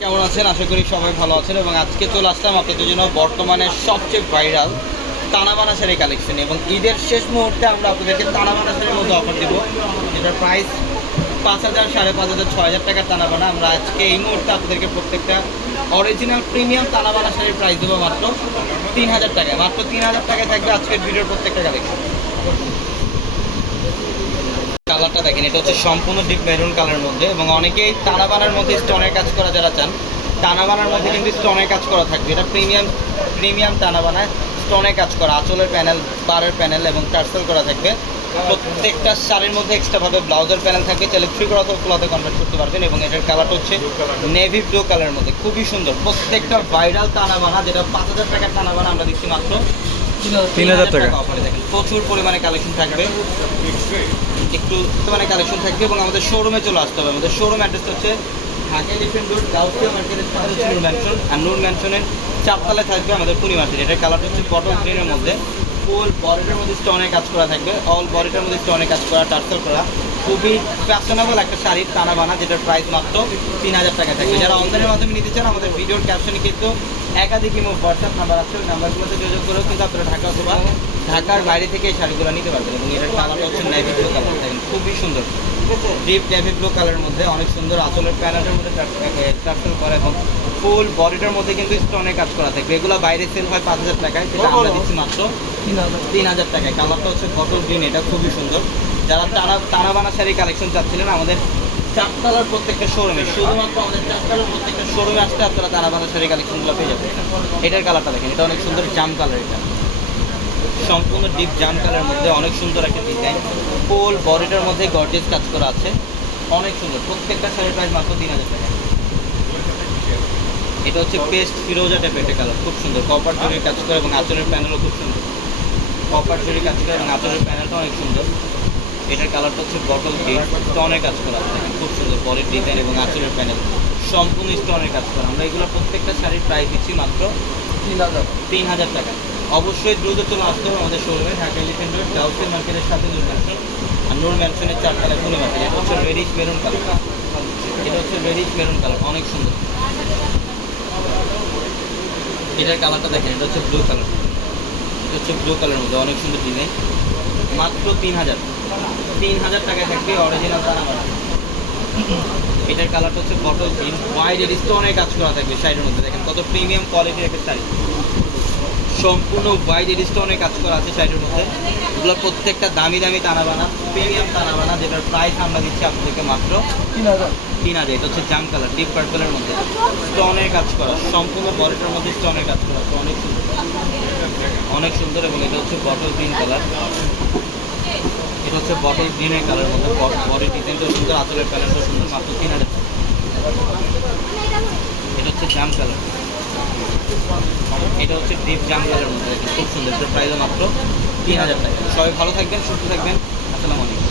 কেমন আছেন? আশা করি সবাই ভালো আছেন এবং আজকে চলে আসলাম আপনাদের জন্য বর্তমানে সবচেয়ে ভাইরাল তানাবানা শাড়ি কালেকশন এবং ঈদের শেষ মুহূর্তে আমরা আপনাদেরকে তানাবানা শাড়ির মধ্যে অফার দেবো। যেটার প্রাইস পাঁচ হাজার সাড়ে পাঁচ হাজার ছয় হাজার টাকার তানাবানা আমরা আজকে এই মুহূর্তে আপনাদেরকে প্রত্যেকটা অরিজিনাল প্রিমিয়াম তানাবানা শাড়ির প্রাইস দেবো মাত্র তিন হাজার টাকায়। মাত্র তিন হাজার টাকায় থাকবে আজকের ভিডিওর প্রত্যেকটা কালেকশন কালারটা দেখেন এটা হচ্ছে সম্পূর্ণ ডিপ মেরুন কালারের মধ্যে এবং অনেকেই টানা বানার মধ্যে স্টোনের কাজ করা যারা চান টানা বানার মধ্যে কিন্তু স্টোনের কাজ করা থাকবে। এটা প্রিমিয়াম প্রিমিয়াম টানা বানায় স্টোনে কাজ করা আঁচলের প্যানেল বারের প্যানেল এবং টার্সেল করা থাকবে। প্রত্যেকটা শাড়ির মধ্যে এক্সট্রাভাবে ব্লাউজের প্যানেল থাকবে চাইলে থ্রি করা ফুলাতে কনভার্ট করতে পারবেন এবং এটার কালারটা হচ্ছে নেভি ব্লু কালারের মধ্যে। খুবই সুন্দর। প্রত্যেকটা ভাইরাল টানা বানা যেটা পাঁচ হাজার টাকার টানা বানা আমরা দেখছি মাত্র তিন হাজার টাকা। অফারে দেখেন। প্রচুর পরিমাণে কালেকশন থাকবে। একটু মানে কালেকশন থাকবে এবং আমাদের শোরুমে চলে আসতে হবে। আমাদের শোরুম অ্যাড্রেস হচ্ছে ঢাকা এলিফেন্ট রোড গাউসিয়া মার্কেটের সাথে হচ্ছে নূর ম্যানশন আর নূর ম্যানশনের চারতলায় থাকবে আমাদের পূর্ণিমাসের এটার কালারটা হচ্ছে বটল গ্রিনের মধ্যে। ফুল বডিটার মধ্যে স্টোনের কাজ করা থাকবে। অল বডিটার মধ্যে কাজ করা টার্সেল করা। খুবই ফ্যাশনেবল একটা শাড়ির টানা বানা যেটার প্রাইস মাত্র তিন হাজার টাকা থাকবে। যারা অনলাইনের মাধ্যমে নিতে চান আমাদের ভিডিওর ক্যাপশনে কিন্তু একাধিক ইমো হোয়াটসঅ্যাপ নাম্বার আছে ওই নাম্বারগুলোতে যোগাযোগ করেও কিন্তু আপনারা ঢাকা অথবা ঢাকার বাইরে থেকে এই শাড়িগুলো নিতে পারবেন এবং এটার কালারটা হচ্ছে নেভি ব্লু কালার দেখেন খুবই সুন্দর। ডিপ নেভি ব্লু কালারের মধ্যে অনেক সুন্দর আঁচলের প্যানেলের মধ্যে টার্সেল করা এবং ফুল বডিটার মধ্যে কিন্তু স্টোনে কাজ করা থাকে। এগুলো বাইরে সেল হয় পাঁচ হাজার টাকায় সেটা আমরা দিচ্ছি মাত্র তিন হাজার টাকায়। কালারটা হচ্ছে বটল গ্রিন এটা খুবই সুন্দর। যারা তারা টানা বানা শাড়ি কালেকশন চাচ্ছিলেন আমাদের চারতলার প্রত্যেকটা শোরুমে শুধুমাত্র আমাদের চারতলার প্রত্যেকটা শোরুমে আসতে আপনারা টানা বানা শাড়ি কালেকশনগুলো পেয়ে যাবেন এটার কালারটা দেখেন, এটা অনেক সুন্দর জাম কালার এটা। সম্পূর্ণ ডিপ জাম কালারের মধ্যে অনেক সুন্দর একটা ডিজাইন ফুল বডিটার মধ্যে গর্জেস কাজ করা আছে। অনেক সুন্দর, প্রত্যেকটা শাড়ির প্রাইস মাত্র তিন হাজার টাকা। এটা হচ্ছে পেস্ট ফিরোজা টাইপের একটা কালার খুব সুন্দর। কপার জরির কাজ করে এবং আঁচলের প্যানেলও খুব সুন্দর। কপার জরির কাজ করে এবং আঁচলের প্যানেলটা অনেক সুন্দর। এটার কালারটা হচ্ছে বটল গ্রিন স্টোনের কাজ করা আছে। খুব সুন্দর বডির ডিজাইন এবং আঁচলের প্যানেল সম্পূর্ণ স্টোনের কাজ করা। আমরা এগুলো প্রত্যেকটা শাড়ির প্রাইস দিচ্ছি মাত্র তিন হাজার। তিন হাজার টাকা। অবশ্যই দ্রুত চলে আসতে হবে আমাদের শোরুমে ঢাকা এলিফেন্ট রোড গাউসিয়া মার্কেটের সাথে নূর ম্যানশন আর নূর ম্যানশনের চারতলায় পুনে মার্কেট এটা হচ্ছে রেডিশ মেরুন কালার এটা হচ্ছে রেডিশ মেরুন কালার অনেক সুন্দর। এটার কালারটা দেখেন এটা হচ্ছে ব্লু কালার এটা হচ্ছে ব্লু কালারের মধ্যে অনেক সুন্দর ডিজাইন মাত্র তিন হাজার। তিন হাজার টাকায় থাকবে অরিজিনাল তানাবাড়া এটার কালারটা হচ্ছে বটল গ্রিন হোয়াইট এর স্টোনের কাজ করা থাকবে শাড়ির মধ্যে। দেখেন কত প্রিমিয়াম কোয়ালিটির একটা শাড়ি। সম্পূর্ণ হোয়াইট এর স্টোনের কাজ করা আছে শাড়ির মধ্যে। এগুলো প্রত্যেকটা দামি দামি টানাবানা প্রিমিয়াম টানাবানা যেটার প্রাইস আমরা দিচ্ছি আপনাদেরকে মাত্র তিন হাজার। তিন হাজার। এটা হচ্ছে জাম কালার ডিপ পার্পলের মধ্যে। স্টোনের কাজ করা সম্পূর্ণ বডিটার মধ্যে স্টোনের কাজ করা অনেক সুন্দর। অনেক সুন্দর এবং এটা হচ্ছে বটল গ্রিন কালার এটা হচ্ছে বটল গ্রিনের কালার মধ্যে বডি ডিজাইনটা সুন্দর, আঁচলের প্যানেলটা সুন্দর, মাত্র তিন হাজার এটা হচ্ছে জাম কালার এটা হচ্ছে ডিপ জাম কালারের মধ্যে খুব সুন্দর। প্রাইস মাত্র তিন হাজার টাকা। সবাই ভালো থাকবেন, সুস্থ থাকবেন। আসসালামু আলাইকুম।